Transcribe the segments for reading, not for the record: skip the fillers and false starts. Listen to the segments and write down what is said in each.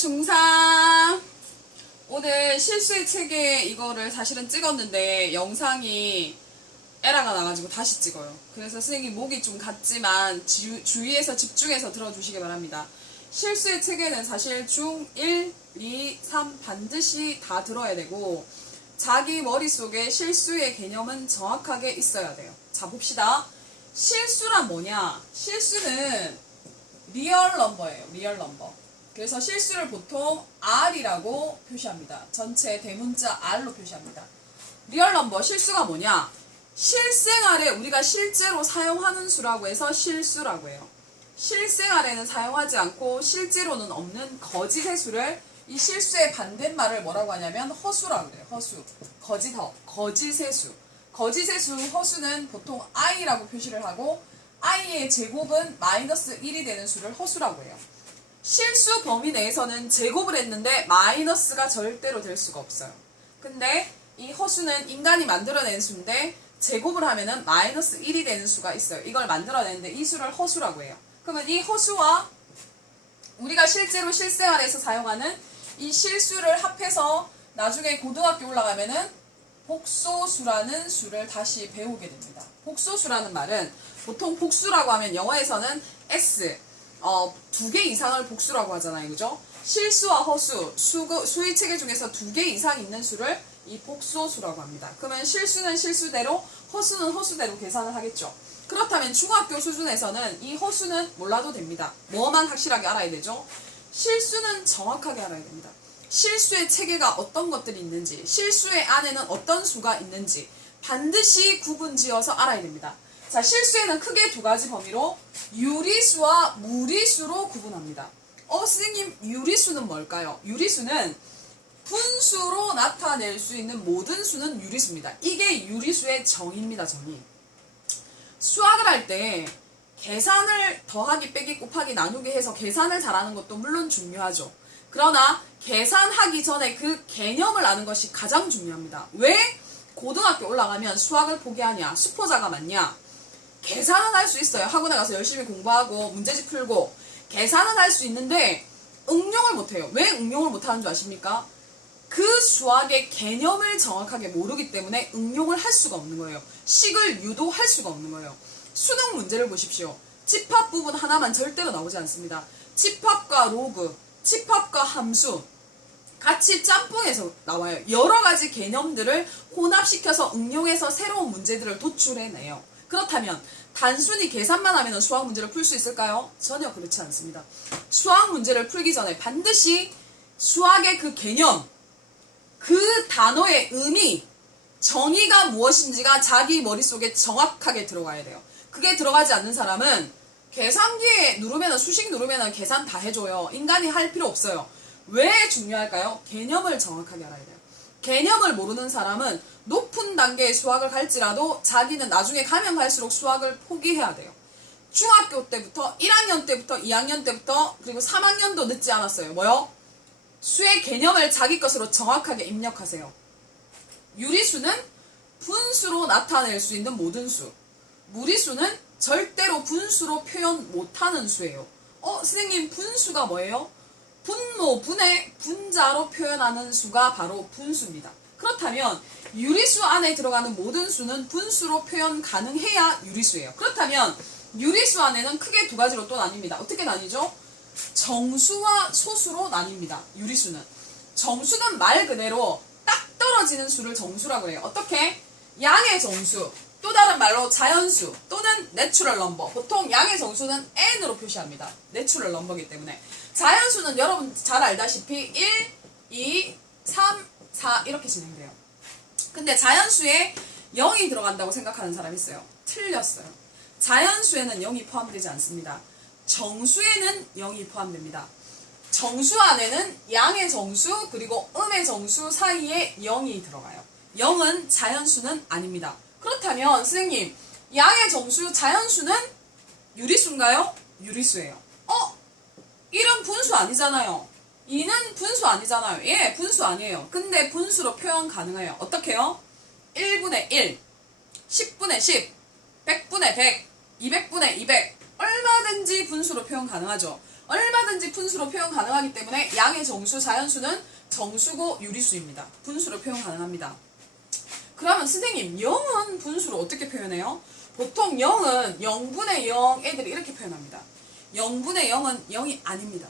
중3 오늘 실수의 체계 이거를 사실은 찍었는데 영상이 에러가 나가지고 다시 찍어요. 그래서 선생님 목이 좀 갔지만 주의해서 집중해서 들어주시기 바랍니다. 실수의 체계는 사실 중 1, 2, 3 반드시 다 들어야 되고 자기 머릿속에 실수의 개념은 정확하게 있어야 돼요. 자 봅시다. 실수란 뭐냐? 실수는 리얼 넘버예요. 리얼 넘버. 그래서 실수를 보통 R이라고 표시합니다. 전체 대문자 R로 표시합니다. 리얼 넘버 실수가 뭐냐? 실생활에 우리가 실제로 사용하는 수라고 해서 실수라고 해요. 실생활에는 사용하지 않고 실제로는 없는 거짓의 수를 이 실수의 반대말을 뭐라고 하냐면 허수라고 그래요. 허수. 거짓의 수. 거짓의 수 허수는 보통 i라고 표시를 하고 i의 제곱은 마이너스 1이 되는 수를 허수라고 해요. 실수 범위 내에서는 제곱을 했는데 마이너스가 절대로 될 수가 없어요. 근데 이 허수는 인간이 만들어낸 수인데 제곱을 하면은 마이너스 1이 되는 수가 있어요. 이걸 만들어내는데 이 수를 허수라고 해요. 그러면 이 허수와 우리가 실제로 실생활에서 사용하는 이 실수를 합해서 나중에 고등학교 올라가면은 복소수라는 수를 다시 배우게 됩니다. 복소수라는 말은 보통 복수라고 하면 영어에서는 S, 두 개 이상을 복수라고 하잖아요. 그죠? 실수와 허수, 수의 체계 중에서 두 개 이상 있는 수를 이 복소수라고 합니다. 그러면 실수는 실수대로, 허수는 허수대로 계산을 하겠죠. 그렇다면 중학교 수준에서는 이 허수는 몰라도 됩니다. 뭐만 확실하게 알아야 되죠? 실수는 정확하게 알아야 됩니다. 실수의 체계가 어떤 것들이 있는지, 실수의 안에는 어떤 수가 있는지 반드시 구분지어서 알아야 됩니다. 자, 실수에는 크게 두 가지 범위로 유리수와 무리수로 구분합니다. 선생님, 유리수는 뭘까요? 유리수는 분수로 나타낼 수 있는 모든 수는 유리수입니다. 이게 유리수의 정의입니다. 정의. 수학을 할 때 계산을 더하기, 빼기, 곱하기, 나누기 해서 계산을 잘하는 것도 물론 중요하죠. 그러나 계산하기 전에 그 개념을 아는 것이 가장 중요합니다. 왜 고등학교 올라가면 수학을 포기하냐? 수포자가 많냐? 계산은 할 수 있어요. 학원에 가서 열심히 공부하고 문제집 풀고 계산은 할 수 있는데 응용을 못해요. 왜 응용을 못하는 줄 아십니까? 그 수학의 개념을 정확하게 모르기 때문에 응용을 할 수가 없는 거예요. 식을 유도할 수가 없는 거예요. 수능 문제를 보십시오. 집합 부분 하나만 절대로 나오지 않습니다. 집합과 로그, 집합과 함수 같이 짬뽕해서 나와요. 여러 가지 개념들을 혼합시켜서 응용해서 새로운 문제들을 도출해내요. 그렇다면 단순히 계산만 하면 수학 문제를 풀 수 있을까요? 전혀 그렇지 않습니다. 수학 문제를 풀기 전에 반드시 수학의 그 개념, 그 단어의 의미, 정의가 무엇인지가 자기 머릿속에 정확하게 들어가야 돼요. 그게 들어가지 않는 사람은 계산기에 누르면 수식 누르면 계산 다 해줘요. 인간이 할 필요 없어요. 왜 중요할까요? 개념을 정확하게 알아야 돼요. 개념을 모르는 사람은 높은 단계의 수학을 갈지라도 자기는 나중에 가면 갈수록 수학을 포기해야 돼요. 중학교 때부터 1학년 때부터 2학년 때부터 그리고 3학년도 늦지 않았어요. 뭐요? 수의 개념을 자기 것으로 정확하게 입력하세요. 유리수는 분수로 나타낼 수 있는 모든 수. 무리수는 절대로 분수로 표현 못하는 수예요. 선생님 분수가 뭐예요? 분모, 분의 분자로 표현하는 수가 바로 분수입니다. 그렇다면 유리수 안에 들어가는 모든 수는 분수로 표현 가능해야 유리수예요. 그렇다면 유리수 안에는 크게 두 가지로 또 나뉩니다. 어떻게 나뉘죠? 정수와 소수로 나뉩니다. 유리수는. 정수는 말 그대로 딱 떨어지는 수를 정수라고 해요. 어떻게? 양의 정수, 또 다른 말로 자연수 또는 내추럴 넘버. 보통 양의 정수는 n으로 표시합니다. 내추럴 넘버이기 때문에. 자연수는 여러분 잘 알다시피 1, 2, 3, 4 이렇게 진행돼요. 근데 자연수에 0이 들어간다고 생각하는 사람이 있어요. 틀렸어요. 자연수에는 0이 포함되지 않습니다. 정수에는 0이 포함됩니다. 정수 안에는 양의 정수 그리고 음의 정수 사이에 0이 들어가요. 0은 자연수는 아닙니다. 그렇다면 선생님, 양의 정수 자연수는 유리수인가요? 유리수예요. 1은 분수 아니잖아요. 2는 분수 아니잖아요. 예, 분수 아니에요. 근데 분수로 표현 가능해요. 어떻게요? 1분의 1, 10분의 10, 100분의 100, 200분의 200 얼마든지 분수로 표현 가능하죠. 얼마든지 분수로 표현 가능하기 때문에 양의 정수, 자연수는 정수고 유리수입니다. 분수로 표현 가능합니다. 그러면 선생님 0은 분수로 어떻게 표현해요? 보통 0은 0분의 0 애들이 이렇게 표현합니다. 0분의 0은 0이 아닙니다.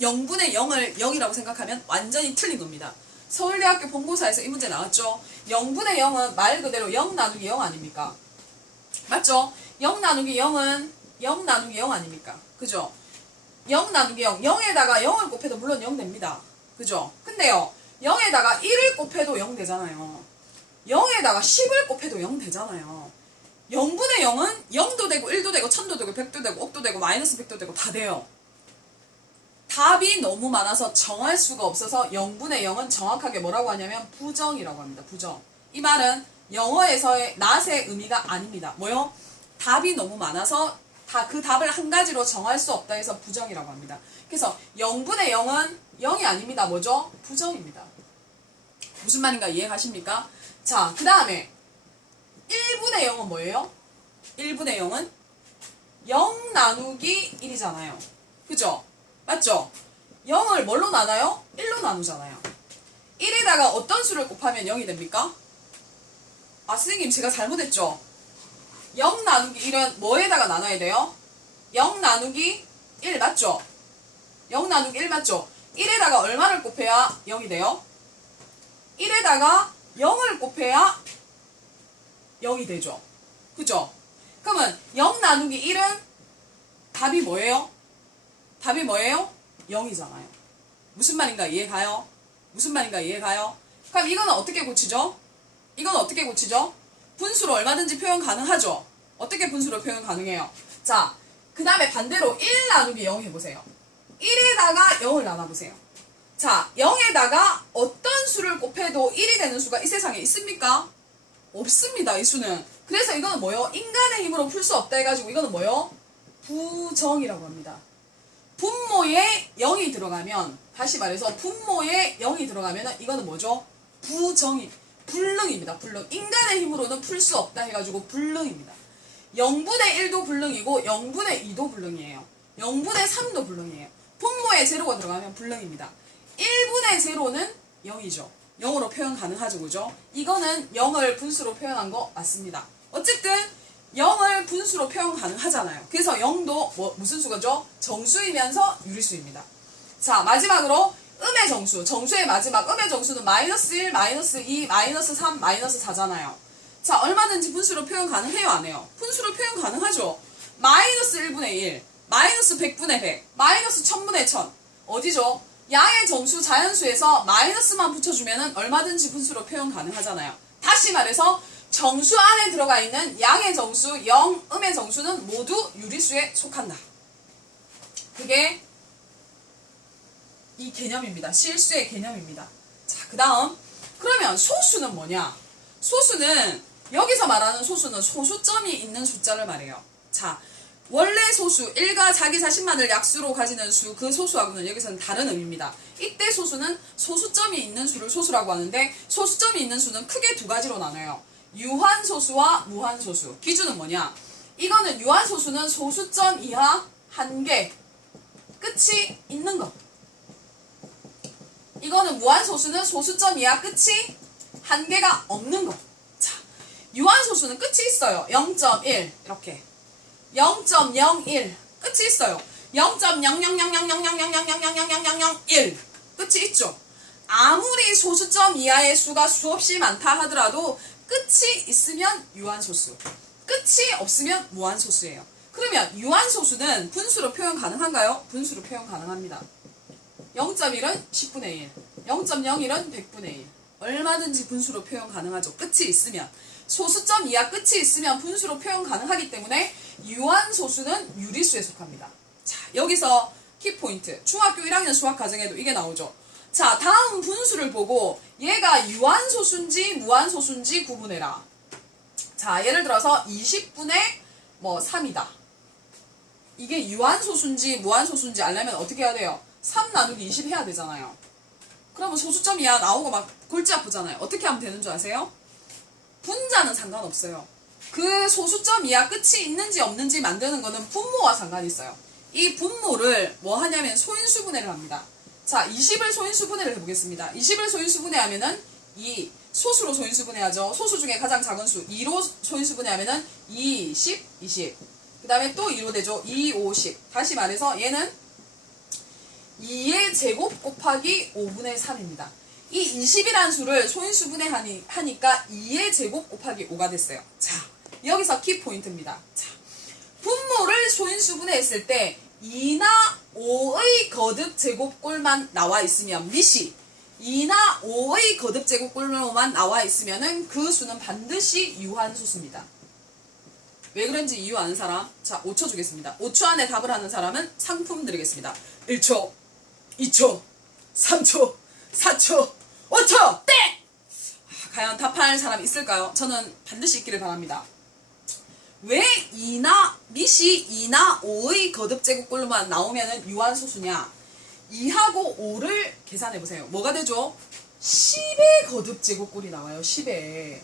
0분의 0을 0이라고 생각하면 완전히 틀린 겁니다. 서울대학교 본고사에서 이 문제 나왔죠? 0분의 0은 말 그대로 0 나누기 0 아닙니까? 맞죠? 0 나누기 0은 0 나누기 0 아닙니까? 그죠? 0 나누기 0, 0에다가 0을 곱해도 물론 0 됩니다. 그죠? 근데요, 0에다가 1을 곱해도 0 되잖아요. 0에다가 10을 곱해도 0 되잖아요. 0분의 0은 0도 되고 1도 되고 1000도 되고 100도 되고 억도 되고 마이너스 100도 되고 다 돼요. 답이 너무 많아서 정할 수가 없어서 0분의 0은 정확하게 뭐라고 하냐면 부정이라고 합니다. 부정. 이 말은 영어에서의 not의 의미가 아닙니다. 뭐요? 답이 너무 많아서 그 답을 한 가지로 정할 수 없다 해서 부정이라고 합니다. 그래서 0분의 0은 0이 아닙니다. 뭐죠? 부정입니다. 무슨 말인가 이해가십니까? 자, 그 다음에 1분의 0은 뭐예요? 1분의 0은 0 나누기 1이잖아요. 그죠? 맞죠? 0을 뭘로 나눠요? 1로 나누잖아요. 1에다가 어떤 수를 곱하면 0이 됩니까? 아, 선생님 제가 잘못했죠? 0 나누기 1은 뭐에다가 나눠야 돼요? 0 나누기 1 맞죠? 0 나누기 1 맞죠? 1에다가 얼마를 곱해야 0이 돼요? 1에다가 0을 곱해야 0이 되죠. 그죠? 그러면 0 나누기 1은 답이 뭐예요? 답이 뭐예요? 0이잖아요. 무슨 말인가 이해가요? 무슨 말인가 이해가요? 그럼 이거는 어떻게 고치죠? 이건 어떻게 고치죠? 분수로 얼마든지 표현 가능하죠? 어떻게 분수로 표현 가능해요? 자, 그 다음에 반대로 1 나누기 0 해보세요. 1에다가 0을 나눠보세요. 자, 0에다가 어떤 수를 곱해도 1이 되는 수가 이 세상에 있습니까? 없습니다, 이 수는. 그래서 이거는 뭐요? 인간의 힘으로 풀 수 없다 해가지고 이거는 뭐요? 부정이라고 합니다. 분모에 0이 들어가면, 다시 말해서 분모에 0이 들어가면 이거는 뭐죠? 불능입니다. 불능. 인간의 힘으로는 풀 수 없다 해가지고 불능입니다. 0분의 1도 불능이고 0분의 2도 불능이에요. 0분의 3도 불능이에요. 분모에 제로가 들어가면 불능입니다. 1분의 제로는 0이죠. 0으로 표현 가능하죠. 그죠? 이거는 0을 분수로 표현한 거 맞습니다. 어쨌든 0을 분수로 표현 가능하잖아요. 그래서 0도 무슨 수가죠? 정수이면서 유리수입니다. 자, 마지막으로 음의 정수. 정수의 마지막 음의 정수는 마이너스 1, 마이너스 2, 마이너스 3, 마이너스 4잖아요. 자, 얼마든지 분수로 표현 가능해요? 안 해요? 분수로 표현 가능하죠. 마이너스 1분의 1, 마이너스 100분의 100, 마이너스 1000분의 1000. 어디죠? 양의 정수 자연수에서 마이너스만 붙여주면 얼마든지 분수로 표현 가능하잖아요. 다시 말해서 정수 안에 들어가 있는 양의 정수, 0, 음의 정수는 모두 유리수에 속한다. 그게 이 개념입니다. 실수의 개념입니다. 자, 그 다음 그러면 소수는 뭐냐? 소수는 여기서 말하는 소수는 소수점이 있는 숫자를 말해요. 자, 원래 소수, 1과 자기 자신만을 약수로 가지는 수, 그 소수하고는 여기서는 다른 의미입니다. 이때 소수는 소수점이 있는 수를 소수라고 하는데 소수점이 있는 수는 크게 두 가지로 나눠요. 유한소수와 무한소수. 기준은 뭐냐? 이거는 유한소수는 소수점 이하 1개, 끝이 있는 것. 이거는 무한소수는 소수점 이하 끝이 1개가 없는 것. 자, 유한소수는 끝이 있어요. 0.1 이렇게 0.01 끝이 있어요. 0.000000000000001 끝이 있죠. 아무리 소수점 이하의 수가 수없이 많다 하더라도 끝이 있으면 유한소수, 끝이 없으면 무한소수예요. 그러면 유한소수는 분수로 표현 가능한가요? 분수로 표현 가능합니다. 0.1은 10분의 1, 0.01은 100분의 1. 얼마든지 분수로 표현 가능하죠. 끝이 있으면. 소수점 이하 끝이 있으면 분수로 표현 가능하기 때문에 유한소수는 유리수에 속합니다. 자, 여기서 키포인트. 중학교 1학년 수학과정에도 이게 나오죠. 자, 다음 분수를 보고 얘가 유한소수인지 무한소수인지 구분해라. 자, 예를 들어서 20분의 3이다. 이게 유한소수인지 무한소수인지 알려면 어떻게 해야 돼요? 3 나누기 20 해야 되잖아요. 그러면 소수점 이하 나오고 막 골치 아프잖아요. 어떻게 하면 되는 줄 아세요? 분자는 상관없어요. 그 소수점 이하 끝이 있는지 없는지 만드는 거는 분모와 상관이 있어요. 이 분모를 뭐 하냐면 소인수분해를 합니다. 자, 20을 소인수분해를 해보겠습니다. 20을 소인수분해하면은 2, 소수로 소인수분해하죠. 소수 중에 가장 작은 수 2로 소인수분해하면은 2, 10, 20. 그 다음에 또 2로 되죠. 2, 5, 10. 다시 말해서 얘는 2의 제곱 곱하기 5분의 3입니다. 이 20이라는 수를 소인수분해 하니까 2의 제곱 곱하기 5가 됐어요. 자, 여기서 키포인트입니다. 자, 분모를 소인수분해 했을 때 2나 5의 거듭 제곱꼴만 나와 있으면 미시 2나 5의 거듭 제곱꼴로만 나와 있으면은 그 수는 반드시 유한수수입니다. 왜 그런지 이유 아는 사람? 자, 5초 주겠습니다. 5초 안에 답을 하는 사람은 상품 드리겠습니다. 1초, 2초, 3초, 4초, 5초! 땡! 과연 답할 사람 있을까요? 저는 반드시 있기를 바랍니다. 왜 2나 미시 2나 5의 거듭제곱꼴로만 나오면 유한소수냐? 2하고 5를 계산해보세요. 뭐가 되죠? 10의 거듭제곱꼴이 나와요. 10의.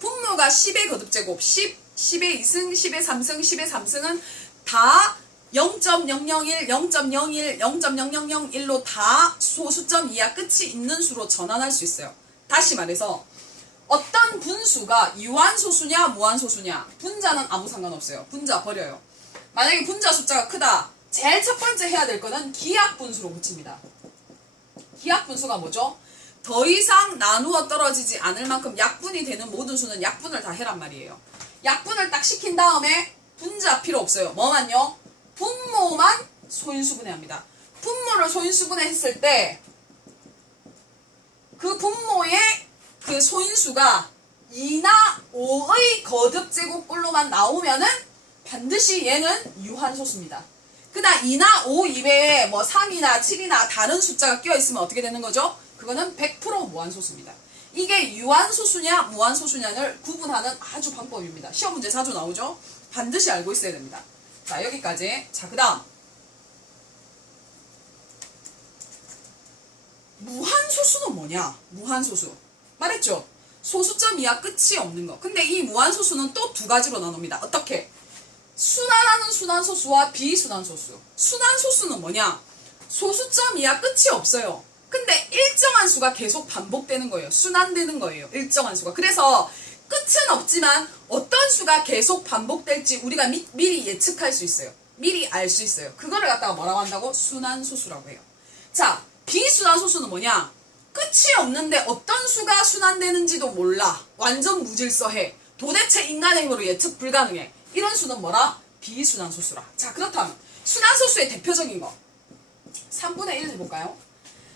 분모가 10의 거듭제곱, 10, 10의 2승, 10의 3승, 10의 3승은 다 0.001, 0.01, 0.0001로 다 소수점 이하 끝이 있는 수로 전환할 수 있어요. 다시 말해서 어떤 분수가 유한소수냐 무한소수냐, 분자는 아무 상관없어요. 분자 버려요. 만약에 분자 숫자가 크다, 제일 첫 번째 해야 될 거는 기하분수로 붙입니다. 기하분수가 뭐죠? 더 이상 나누어 떨어지지 않을 만큼 약분이 되는 모든 수는 약분을 다 해란 말이에요. 약분을 딱 시킨 다음에 분자 필요 없어요. 뭐만요? 분모만 소인수분해합니다. 분모를 소인수분해 했을 때 그 분모의 그 소인수가 2나 5의 거듭제곱꼴로만 나오면은 반드시 얘는 유한소수입니다. 그다음 2나 5 이외에 뭐 3이나 7이나 다른 숫자가 끼어있으면 어떻게 되는 거죠? 그거는 100% 무한소수입니다. 이게 유한소수냐 무한소수냐를 구분하는 아주 방법입니다. 시험 문제 자주 나오죠? 반드시 알고 있어야 됩니다. 자, 여기까지. 자, 그 다음 무한소수는 뭐냐? 무한소수 말했죠? 소수점 이하 끝이 없는 거. 근데 이 무한소수는 또 두 가지로 나눕니다. 어떻게? 순환하는 순환소수와 비순환소수. 순환소수는 뭐냐? 소수점 이하 끝이 없어요. 근데 일정한 수가 계속 반복되는 거예요. 순환되는 거예요. 일정한 수가. 그래서 끝은 없지만 어떤 수가 계속 반복될지 우리가 미리 예측할 수 있어요. 미리 알 수 있어요. 그거를 갖다가 뭐라고 한다고? 순환소수라고 해요. 자, 비순환소수는 뭐냐? 끝이 없는데 어떤 수가 순환되는지도 몰라. 완전 무질서해. 도대체 인간의 힘으로 예측 불가능해. 이런 수는 뭐라? 비순환소수라. 자, 그렇다면 순환소수의 대표적인 거 3분의 1 해볼까요?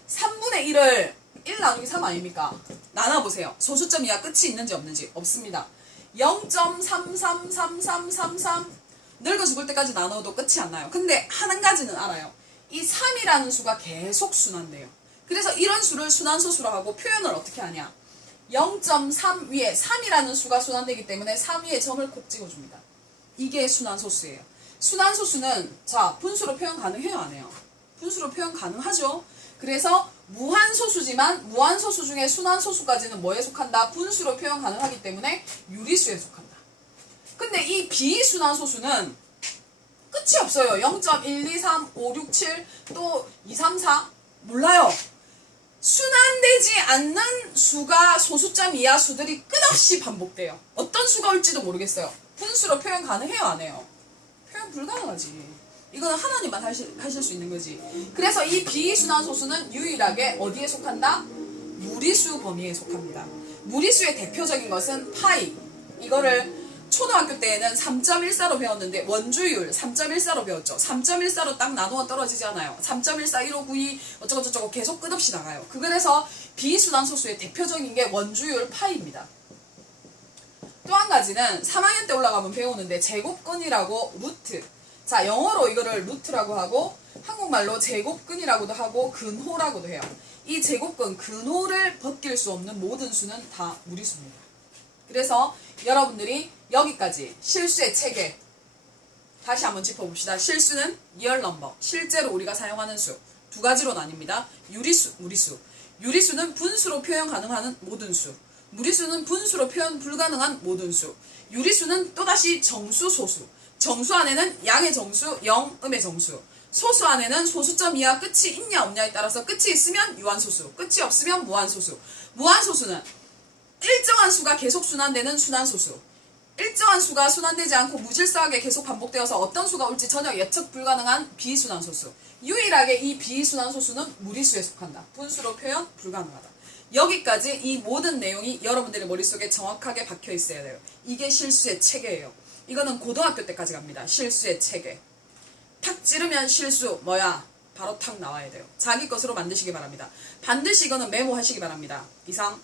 3분의 1을 1 나누기 3 아닙니까? 나눠보세요. 소수점 이하 끝이 있는지 없는지. 없습니다. 0.333333 늙어 죽을 때까지 나눠도 끝이 안 나요. 근데 한 가지는 알아요. 이 3이라는 수가 계속 순환돼요. 그래서 이런 수를 순환소수라고 하고 표현을 어떻게 하냐? 0.3 위에 3이라는 수가 순환되기 때문에 3 위에 점을 콕 찍어줍니다. 이게 순환소수예요. 순환소수는 자, 분수로 표현 가능해요? 안 해요? 분수로 표현 가능하죠? 그래서 무한소수지만 무한소수 중에 순환소수까지는 뭐에 속한다? 분수로 표현 가능하기 때문에 유리수에 속한다. 근데 이 비순환소수는 끝이 없어요. 0.1, 2, 3, 5, 6, 7, 또 2, 3, 4 몰라요. 순환되지 않는 수가 소수점 이하 수들이 끝없이 반복돼요. 어떤 수가 올지도 모르겠어요. 분수로 표현 가능해요? 안 해요? 표현 불가능하지. 이거는 하나님만 하실 수 있는 거지. 그래서 이 비순환소수는 유일하게 어디에 속한다? 무리수 범위에 속합니다. 무리수의 대표적인 것은 파이. 이거를 초등학교 때에는 3.14로 배웠는데 원주율 3.14로 배웠죠. 3.14로 딱 나누어 떨어지지 않아요. 3.14, 1592 어쩌고저쩌고 계속 끝없이 나가요. 그래서 비순환소수의 대표적인 게 원주율 파이입니다. 또 한 가지는 3학년 때 올라가면 배우는데 제곱근이라고 루트. 자, 영어로 이거를 루트라고 하고 한국말로 제곱근이라고도 하고 근호라고도 해요. 이 제곱근, 근호를 벗길 수 없는 모든 수는 다 무리수입니다. 그래서 여러분들이 여기까지 실수의 체계 다시 한번 짚어봅시다. 실수는 리얼 넘버, 실제로 우리가 사용하는 수 두 가지로 나뉩니다. 유리수, 무리수. 유리수는 분수로 표현 가능한 모든 수, 무리수는 분수로 표현 불가능한 모든 수. 유리수는 또다시 정수, 소수. 정수 안에는 양의 정수, 0, 음의 정수. 소수 안에는 소수점 이하 끝이 있냐 없냐에 따라서 끝이 있으면 유한소수, 끝이 없으면 무한소수. 무한소수는 일정한 수가 계속 순환되는 순환소수. 일정한 수가 순환되지 않고 무질서하게 계속 반복되어서 어떤 수가 올지 전혀 예측 불가능한 비순환소수. 유일하게 이 비순환소수는 무리수에 속한다. 분수로 표현 불가능하다. 여기까지 이 모든 내용이 여러분들의 머릿속에 정확하게 박혀 있어야 돼요. 이게 실수의 체계예요. 이거는 고등학교 때까지 갑니다. 실수의 체계. 탁 찌르면 실수 뭐야? 바로 탁 나와야 돼요. 자기 것으로 만드시기 바랍니다. 반드시 이거는 메모하시기 바랍니다. 이상.